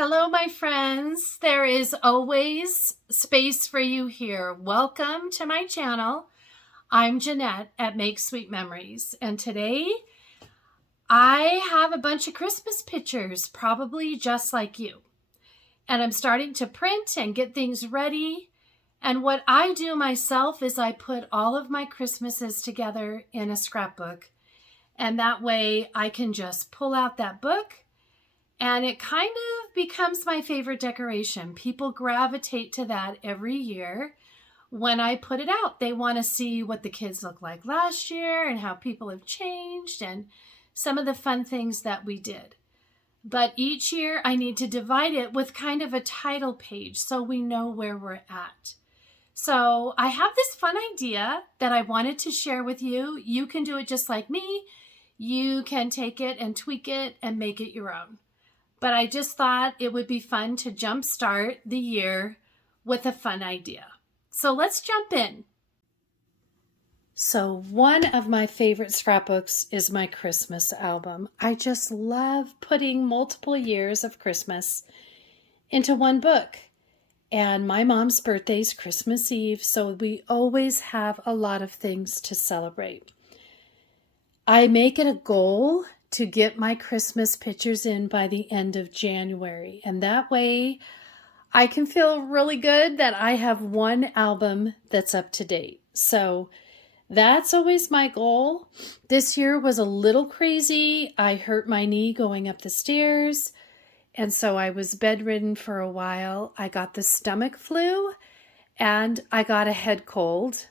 Hello, my friends. There is always space for you here. Welcome to my channel. I'm Jeanette at Make Sweet Memories, and today I have a bunch of Christmas pictures, probably just like you. And I'm starting to print and get things ready. And what I do myself is I put all of my Christmases together in a scrapbook. And that way I can just pull out that book and it kind of becomes my favorite decoration. People gravitate to that every year when I put it out. They want to see what the kids look like last year and how people have changed and some of the fun things that we did. But each year I need to divide it with kind of a title page so we know where we're at. So I have this fun idea that I wanted to share with you. You can do it just like me. You can take it and tweak it and make it your own. But I just thought it would be fun to jumpstart the year with a fun idea. So let's jump in. So one of my favorite scrapbooks is my Christmas album. I just love putting multiple years of Christmas into one book. And my mom's birthday is Christmas Eve, so we always have a lot of things to celebrate. I make it a goal to get my Christmas pictures in by the end of January. And that way I can feel really good that I have one album that's up to date. So that's always my goal. This year was a little crazy. I hurt my knee going up the stairs, and so I was bedridden for a while. I got the stomach flu and I got a head cold.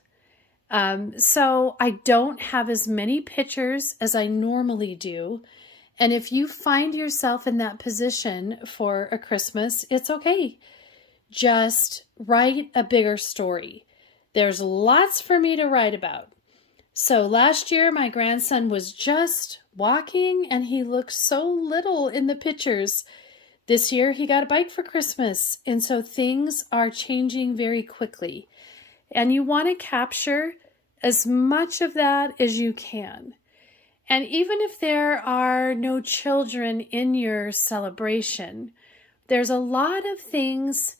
So I don't have as many pictures as I normally do. And if you find yourself in that position for a Christmas, it's okay. Just write a bigger story. There's lots for me to write about. So last year, my grandson was just walking and he looked so little in the pictures. This year, he got a bike for Christmas. And so things are changing very quickly. And you want to capture as much of that as you can. And even if there are no children in your celebration, there's a lot of things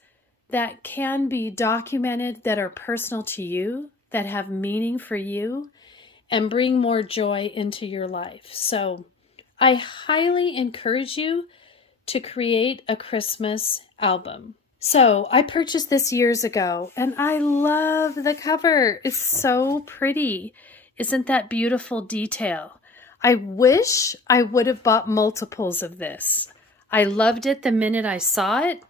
that can be documented that are personal to you, that have meaning for you, and bring more joy into your life. So I highly encourage you to create a Christmas album. So I purchased this years ago and I love the cover. It's so pretty. Isn't that beautiful detail? I wish I would have bought multiples of this. I loved it the minute I saw it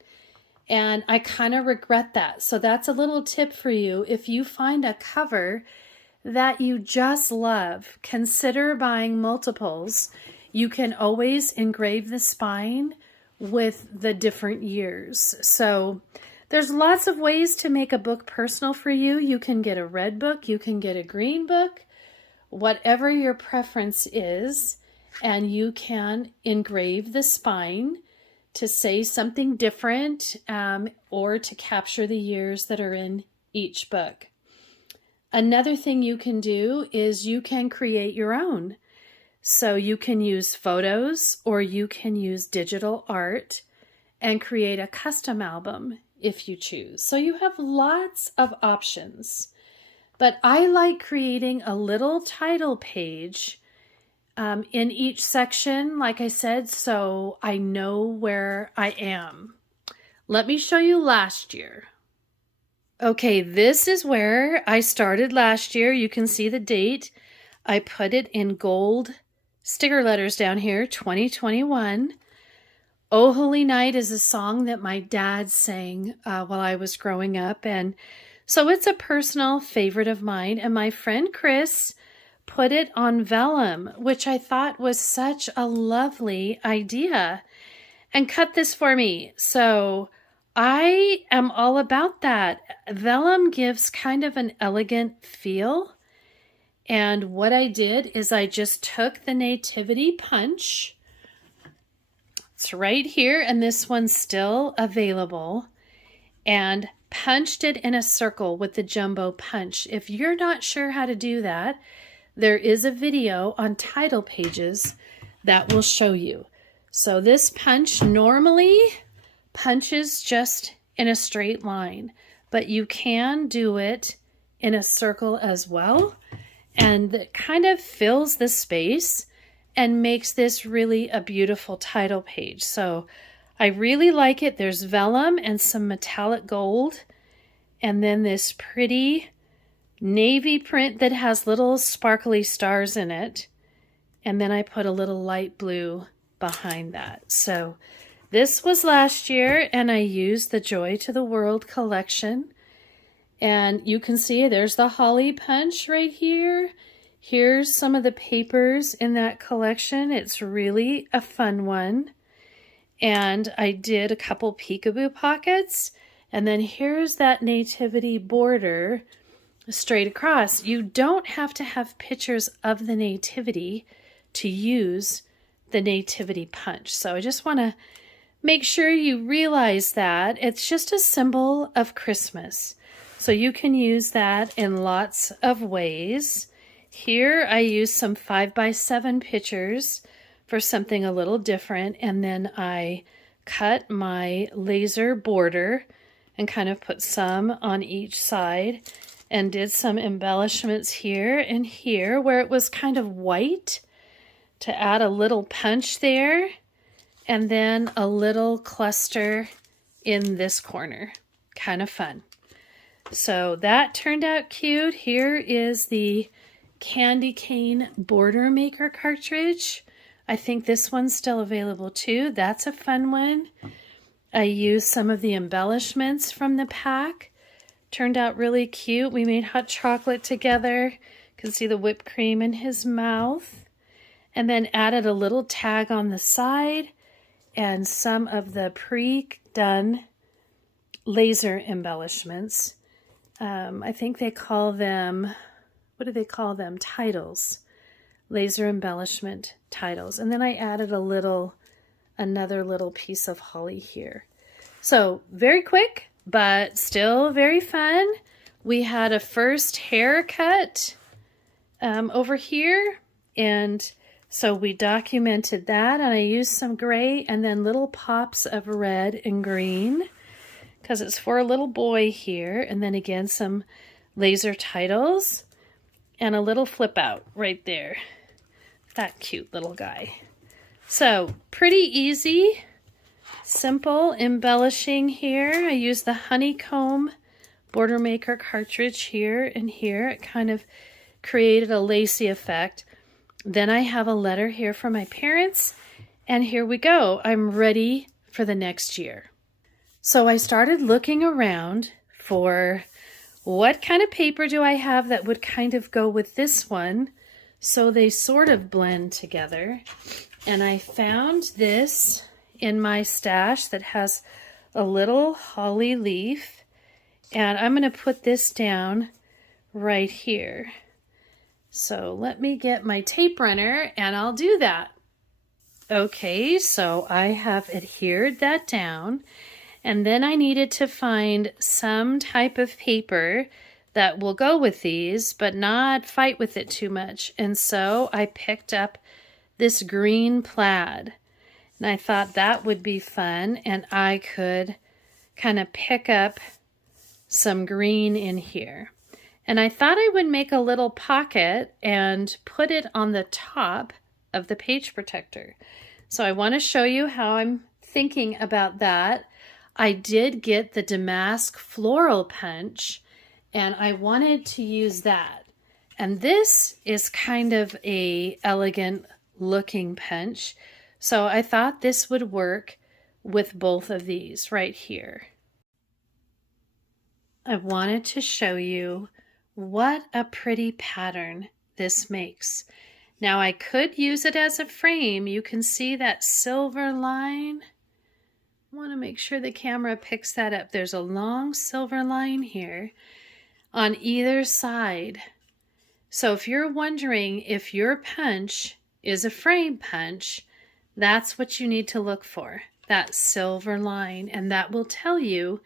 and I kind of regret that. So that's a little tip for you. If you find a cover that you just love, consider buying multiples. You can always engrave the spine with the different years. So there's lots of ways to make a book personal for you. You can get a red book, you can get a green book, whatever your preference is, and you can engrave the spine to say something different or to capture the years that are in each book. Another thing you can do is you can create your own. So you can use photos or you can use digital art and create a custom album if you choose. So you have lots of options. But I like creating a little title page in each section, like I said, so I know where I am. Let me show you last year. Okay, this is where I started last year. You can see the date. I put it in gold sticker letters down here, 2021. Oh Holy Night is a song that my dad sang while I was growing up. And so it's a personal favorite of mine. And my friend Chris put it on vellum, which I thought was such a lovely idea, and cut this for me. So I am all about that. Vellum gives kind of an elegant feel. And what I did is I just took the nativity punch. It's right here, and this one's still available, and punched it in a circle with the jumbo punch. If you're not sure how to do that, there is a video on title pages that will show you. So this punch, normally punches just in a straight line, but you can do it in a circle as well. And it kind of fills the space and makes this really a beautiful title page. So I really like it. There's vellum and some metallic gold, and then this pretty navy print that has little sparkly stars in it. And then I put a little light blue behind that. So this was last year, and I used the Joy to the World collection. And you can see there's the holly punch right here. Here's some of the papers in that collection. It's really a fun one. And I did a couple peekaboo pockets. And then here's that nativity border straight across. You don't have to have pictures of the nativity to use the nativity punch. So I just want to make sure you realize that it's just a symbol of Christmas. So you can use that in lots of ways. Here I use some 5x7 pictures for something a little different, and then I cut my laser border and kind of put some on each side and did some embellishments here and here where it was kind of white to add a little punch there, and then a little cluster in this corner. Kind of fun. So that turned out cute. Here is the candy cane border maker cartridge. I think this one's still available too. That's a fun one. I used some of the embellishments from the pack. Turned out really cute. We made hot chocolate together. You can see the whipped cream in his mouth. And then added a little tag on the side and some of the pre-done laser embellishments. I think they call them, what do they call them? Titles. Laser embellishment titles. And then I added another little piece of holly here. So very quick, but still very fun. We had a first haircut over here, and so we documented that, and I used some gray and then little pops of red and green because it's for a little boy here. And then again, some laser titles and a little flip out right there. That cute little guy. So pretty easy, simple embellishing here. I used the honeycomb border maker cartridge here and here. It kind of created a lacy effect. Then I have a letter here from my parents, and here we go. I'm ready for the next year. So I started looking around for what kind of paper do I have that would kind of go with this one, so they sort of blend together. And I found this in my stash that has a little holly leaf, and I'm going to put this down right here. So let me get my tape runner and I'll do that. Okay, so I have adhered that down, and then I needed to find some type of paper that will go with these but not fight with it too much. And so I picked up this green plaid, and I thought that would be fun, and I could kind of pick up some green in here. And I thought I would make a little pocket and put it on the top of the page protector. So I want to show you how I'm thinking about that. I did get the damask floral punch, and I wanted to use that. And this is kind of a elegant looking punch. So I thought this would work with both of these right here. I wanted to show you what a pretty pattern this makes. Now I could use it as a frame. You can see that silver line. I want to make sure the camera picks that up. There's a long silver line here on either side. So if you're wondering if your punch is a frame punch, that's what you need to look for, that silver line, and that will tell you,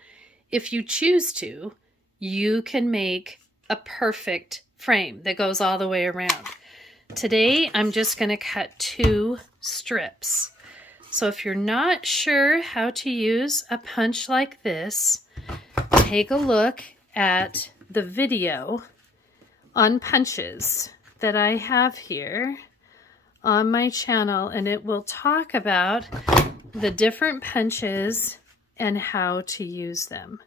if you choose to, you can make a perfect frame that goes all the way around. Today, I'm just going to cut 2 strips. So if you're not sure how to use a punch like this, take a look at the video on punches that I have here on my channel, and it will talk about the different punches and how to use them.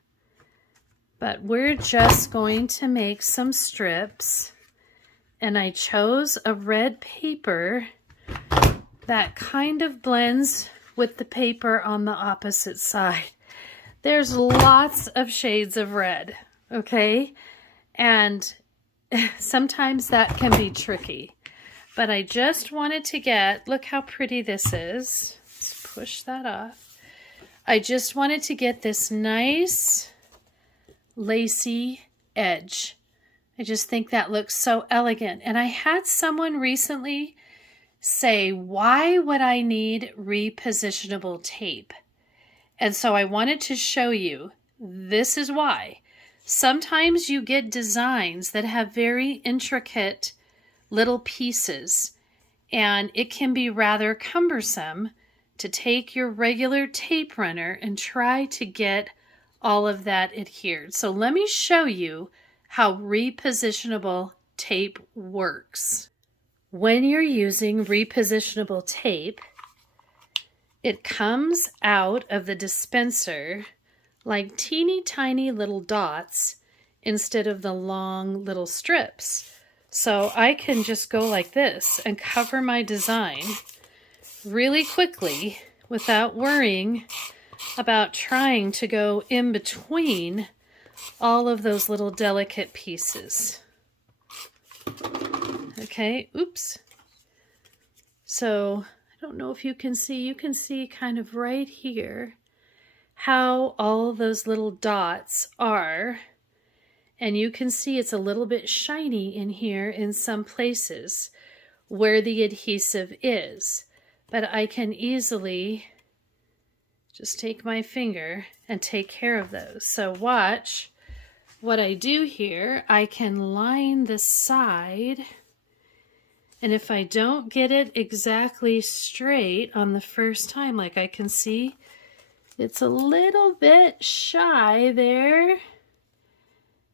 But we're just going to make some strips, and I chose a red paper that kind of blends with the paper on the opposite side. There's lots of shades of red, okay? And sometimes that can be tricky. But I just wanted to get, look how pretty this is. Let's push that off. I just wanted to get this nice lacy edge. I just think that looks so elegant. And I had someone recently say, why would I need repositionable tape? And so I wanted to show you, this is why. Sometimes you get designs that have very intricate little pieces, and it can be rather cumbersome to take your regular tape runner and try to get all of that adhered. So let me show you how repositionable tape works. When you're using repositionable tape, it comes out of the dispenser like teeny tiny little dots instead of the long little strips. So I can just go like this and cover my design really quickly without worrying about trying to go in between all of those little delicate pieces. Okay, oops. So I don't know if you can see kind of right here how all those little dots are. And you can see it's a little bit shiny in here in some places where the adhesive is. But I can easily just take my finger and take care of those. So watch what I do here. I can line the side. And if I don't get it exactly straight on the first time, like I can see, it's a little bit shy there.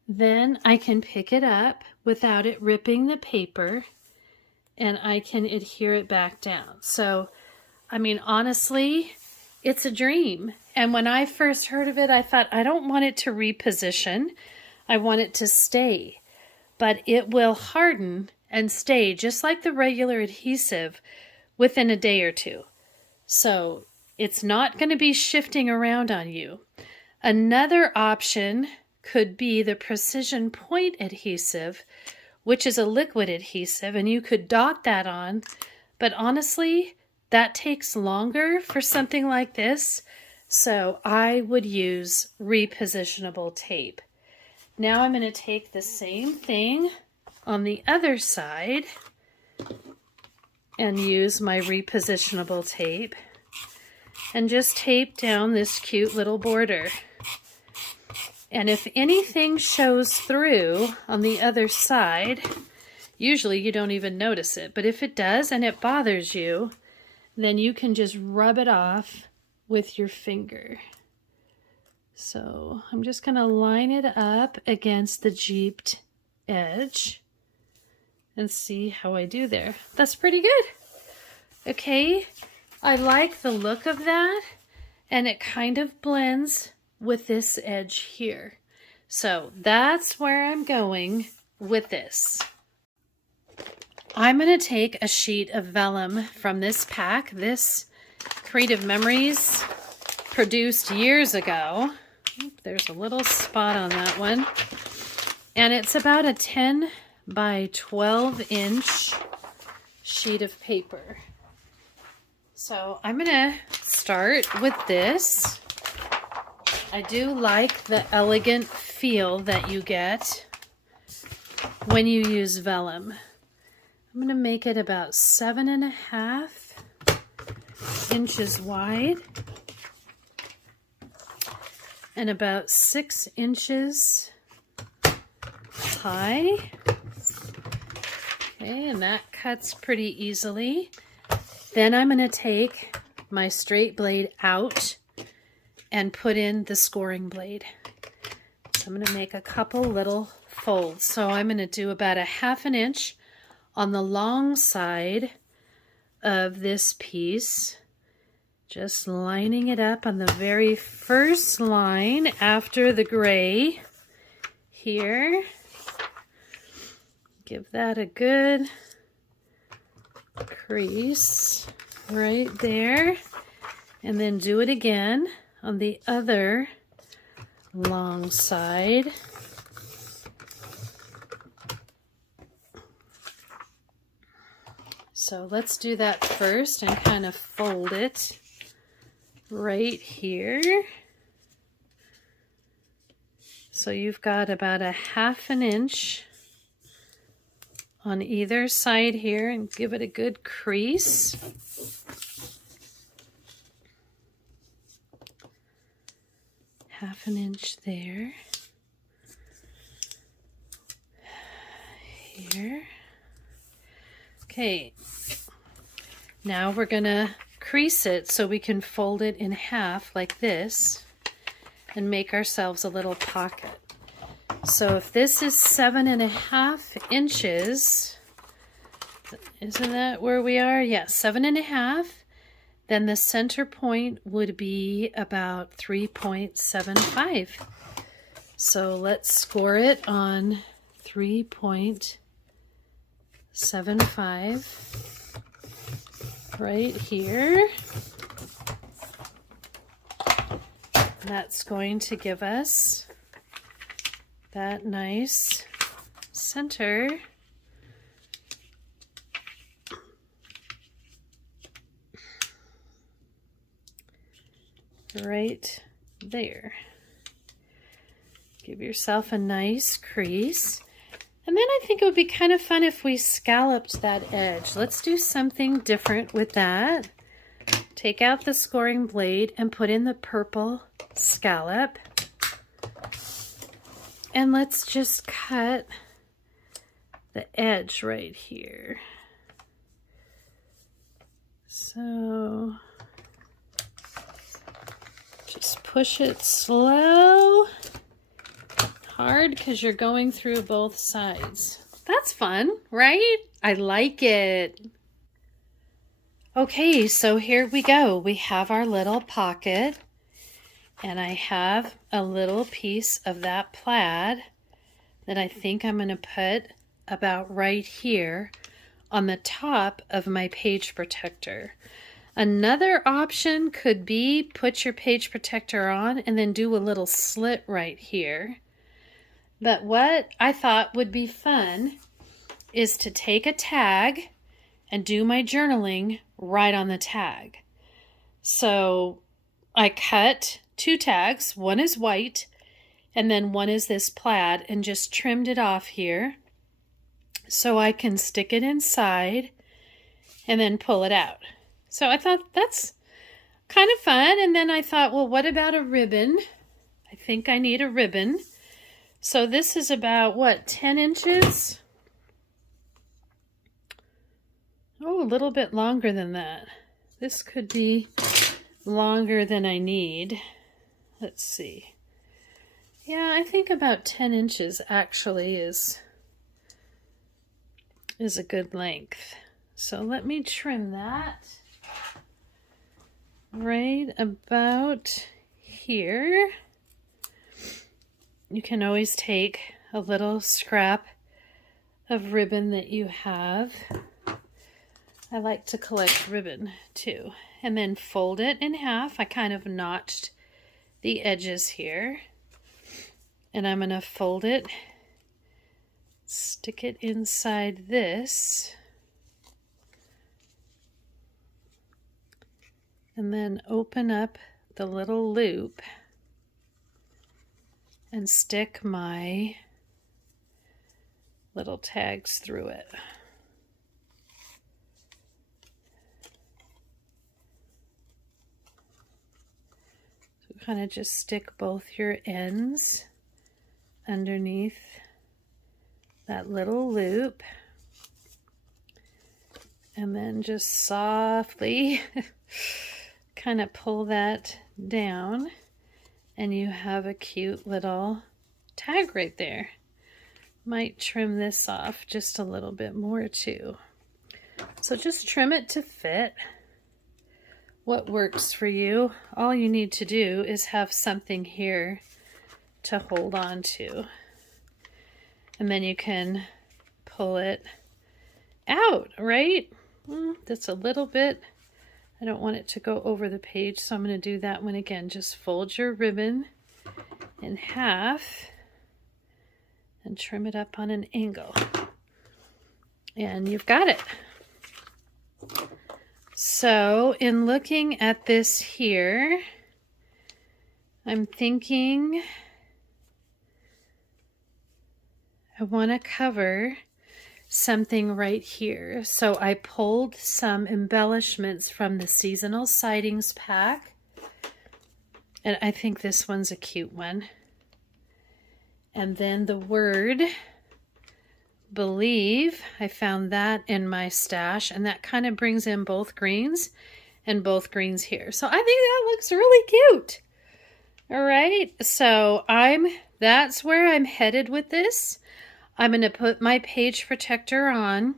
Then I can pick it up without it ripping the paper, and I can adhere it back down. So, I mean, honestly, it's a dream. And when I first heard of it, I thought, I don't want it to reposition. I want it to stay. But it will harden and stay just like the regular adhesive within a day or two. So it's not going to be shifting around on you. Another option could be the precision point adhesive, which is a liquid adhesive, and you could dot that on. But honestly, that takes longer for something like this. So I would use repositionable tape. Now I'm going to take the same thing on the other side and use my repositionable tape and just tape down this cute little border. And if anything shows through on the other side, usually you don't even notice it, but if it does and it bothers you, then you can just rub it off with your finger. So I'm just going to line it up against the jeeped edge and see how I do there. That's pretty good. Okay, I like the look of that, and it kind of blends with this edge here. So that's where I'm going with this. I'm going to take a sheet of vellum from this pack. This Creative Memories produced years ago. There's a little spot on that one. And it's about a 10 by 12 inch sheet of paper. So I'm going to start with this. I do like the elegant feel that you get when you use vellum. I'm going to make it about 7.5 inches wide and about 6 inches high. Okay, and that cuts pretty easily. Then I'm going to take my straight blade out and put in the scoring blade. So I'm going to make a couple little folds. So I'm going to do about a 1/2 inch on the long side of this piece, just lining it up on the very first line after the gray here. Give that a good crease right there, and then do it again on the other long side. So let's do that first and kind of fold it right here. So you've got about a 1/2 inch on either side here, and give it a good crease. Half an inch there. Here. Okay, now we're gonna crease it so we can fold it in half like this and make ourselves a little pocket. So if this is 7.5 inches, isn't that where we are? Yeah, 7.5. Then the center point would be about 3.75. So let's score it on 3.75 right here. That's going to give us that nice center. Right there. Give yourself a nice crease. And then I think it would be kind of fun if we scalloped that edge. Let's do something different with that. Take out the scoring blade and put in the purple scallop. And let's just cut the edge right here. So just push it slow, hard, because you're going through both sides. That's fun, right? I like it. Okay, so here we go. We have our little pocket, and I have a little piece of that plaid that I think I'm going to put about right here on the top of my page protector. Another option could be put your page protector on and then do a little slit right here. But what I thought would be fun is to take a tag and do my journaling right on the tag. So I cut 2 tags. One is white and then one is this plaid, and just trimmed it off here so I can stick it inside and then pull it out. So I thought that's kind of fun. And then I thought, well, what about a ribbon? I think I need a ribbon. So this is about, what, 10 inches? Oh, a little bit longer than that. This could be longer than I need. Let's see. Yeah, I think about 10 inches actually is a good length. So let me trim that right about here. You can always take a little scrap of ribbon that you have. I like to collect ribbon too. And then fold it in half. I kind of notched the edges here. And I'm going to fold it, stick it inside this, and then open up the little loop and stick my little tags through it. So kind of just stick both your ends underneath that little loop, and then just softly kind of pull that down and you have a cute little tag right there. Might trim this off just a little bit more too. So just trim it to fit what works for you. All you need to do is have something here to hold on to. And then you can pull it out, right? That's a little bit, I don't want it to go over the page, so I'm going to do that one again. Just fold your ribbon in half and trim it up on an angle. And you've got it. So in looking at this here, I'm thinking I want to cover something right here. So I pulled some embellishments from the seasonal sightings pack, and I think this one's a cute one. And then the word believe, I found that in my stash, and that kind of brings in both greens and both greens here. So I think that looks really cute. All right, so that's where I'm headed with this. I'm going to put my page protector on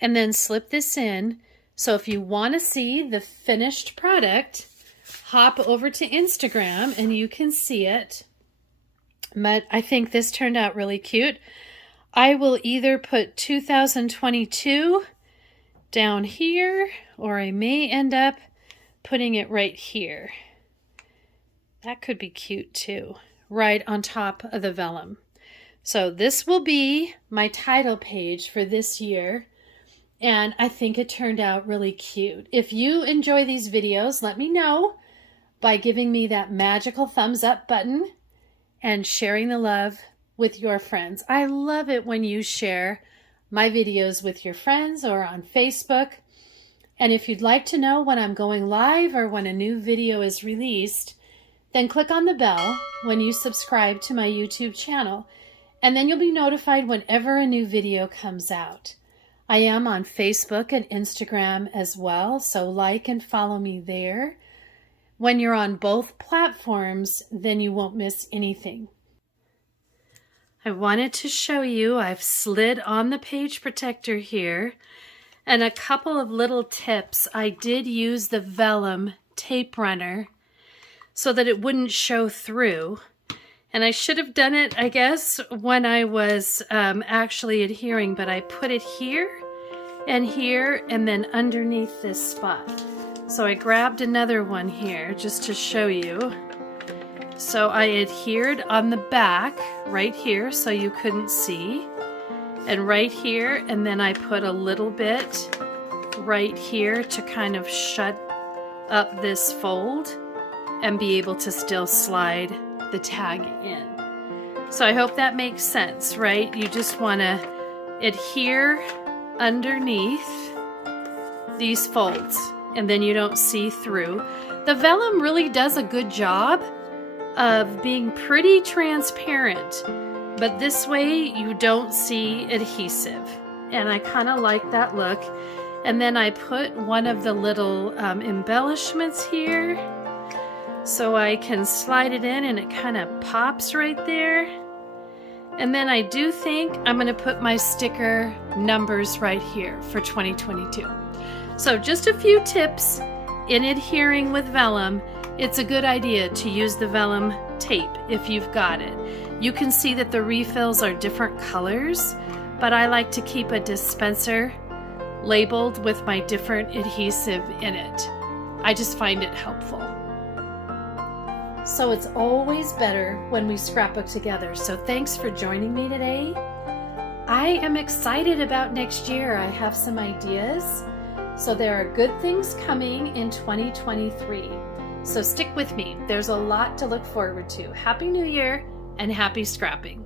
and then slip this in. So if you want to see the finished product, hop over to Instagram and you can see it. But I think this turned out really cute. I will either put 2022 down here, or I may end up putting it right here. That could be cute too, right on top of the vellum. So this will be my title page for this year, and I think it turned out really cute. If you enjoy these videos, let me know by giving me that magical thumbs up button and sharing the love with your friends. I love it when you share my videos with your friends or on Facebook. And if you'd like to know when I'm going live or when a new video is released, then click on the bell when you subscribe to my YouTube channel. And then you'll be notified whenever a new video comes out. I am on Facebook and Instagram as well, so like and follow me there. When you're on both platforms, then you won't miss anything. I wanted to show you, I've slid on the page protector here, and a couple of little tips. I did use the Vellum tape runner so that it wouldn't show through. And I should have done it, I guess, when I was actually adhering, but I put it here, and then underneath this spot. So I grabbed another one here just to show you. So I adhered on the back right here so you couldn't see, and right here, and then I put a little bit right here to kind of shut up this fold and be able to still slide the tag in. So I hope that makes sense, right? You just want to adhere underneath these folds, and then you don't see through. The vellum really does a good job of being pretty transparent, but this way you don't see adhesive, and I kind of like that look. And then I put one of the little embellishments here so I can slide it in and it kind of pops right there. And then I do think I'm going to put my sticker numbers right here for 2022. So just a few tips in adhering with vellum. It's a good idea to use the vellum tape if you've got it. You can see that the refills are different colors, but I like to keep a dispenser labeled with my different adhesive in it. I just find it helpful. So it's always better when we scrapbook together. So thanks for joining me today. I am excited about next year. I have some ideas. So there are good things coming in 2023. So stick with me. There's a lot to look forward to. Happy New Year and happy scrapping.